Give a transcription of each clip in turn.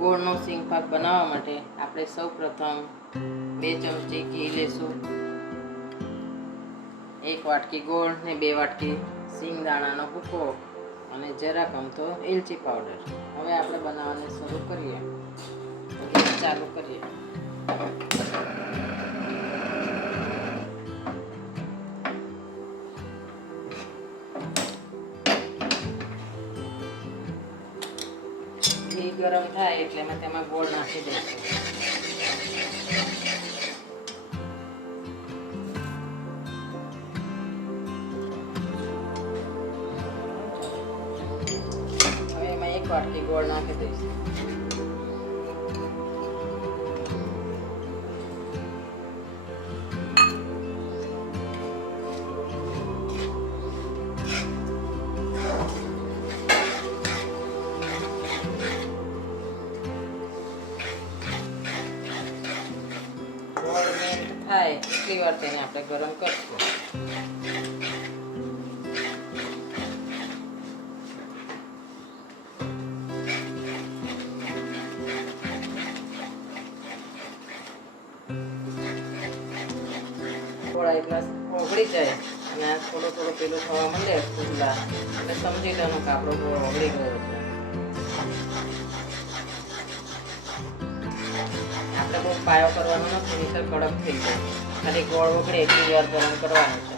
ગોળનો સિંગ પાક બનાવવા માટે આપણે સૌ પ્રથમ 2 ચમચી ઘી લેશું, 1 વાટકી ગોળ ને 2 વાટકી સિંગદાણાનો ભૂકો અને જરાક અમથો એલચી પાવડર. હવે આપણે બનાવવાનું શરૂ કરીએ. ગેસ ચાલુ કરીએ. ઘી ગરમ થાય એટલે મેં તેમાં ગોળ નાખી દઈશું. હવે એમાં 1 વાટકી ગોળ નાખી દઈશું. થાય એટલી વાર તેને આપણે ગરમ કરશું. થોડા એટલા ઓગળી જાય અને થોડું થોડું પેલું થવા માંડે ફૂલા એટલે સમજી લેવાનું કે આપણો ગોળ ઓગળી ગયો છે. આપણે બહુ પાયો કરવાનો નથી, નહીંતર કડક થઈ જાય. ખાલી ગોળ ઓગળે એટલી વાર ગરમ કરવાનું છે.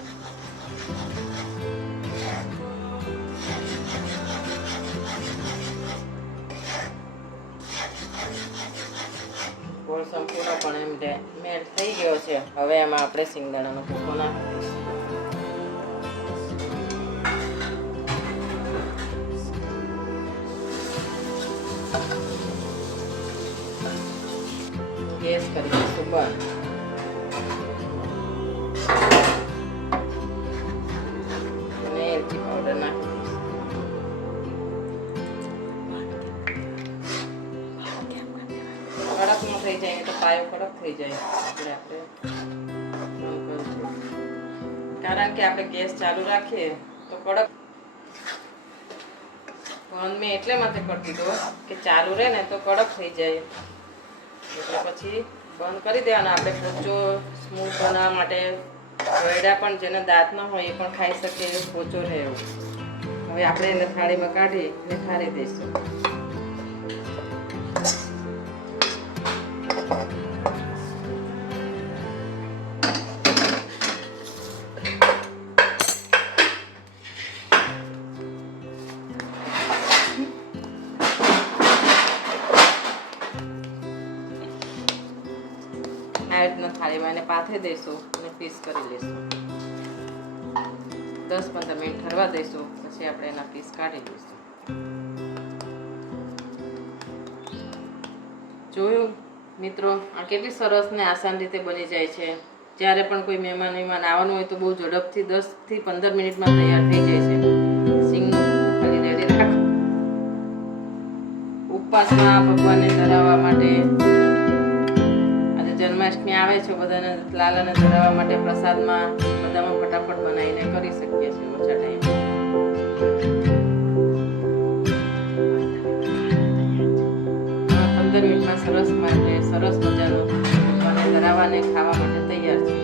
ગોળ સંપૂર્ણપણે મેલ્ટ થઈ ગયો છે. હવે એમાં આપણે સિંગદાણાનો ભૂકો નાખી દઈશું. ગેસ કરી દઈશું બંધ. અને એલચી પાવડર નાખી દઈશું. કડક ન થઈ જાય તો પાયો કડક થઈ જાય એટલે આપણે કારણ કે આપણે ગેસ ચાલુ રાખીએ તો કડક. બંધ મેં એટલે માટે કરી દીધો કે ચાલુ રહે ને તો કડક થઈ જાય, એટલે પછી બંધ કરી દેવાના. આપણે પોચો સ્મૂથ બનાવવા માટે ગળ્યા પણ જેને દાંત ન હોય એ પણ ખાઈ શકે એવું પોચો રહે એવું. હવે આપણે એને થાળીમાં કાઢી અને ઠારી દઈશું. આ રીતના થાળીમાં એને પાથરી દઈશું અને પીસ કરી લઈશું. 10-15 મિનિટ ઠરવા દઈશું, પછી આપણે એના પીસ કાઢી દઈશું. જોયું મિત્રો, આ કેટલી સરસ ને આસાન રીતે બની જાય છે. જ્યારે પણ કોઈ મહેમાન આવવાનું હોય તો બહુ ઝડપથી 10 થી 15 મિનિટમાં તૈયાર થઈ જાય છે. સિંગનું ખાલી રેડી રાખ. ઉપવાસમાં ભગવાનને ધરાવવા માટે, જન્માષ્ટમી આવે છે, બધાને લાલાને ધરાવવા માટે પ્રસાદમાં બધામાં ફટાફટ બનાવીને કરી શકીએ છીએ ઓછા ટાઈમ. 15 મિનિટમાં સરસ મજાનું ભગવાનને ધરાવવાને ખાવા માટે તૈયાર છે.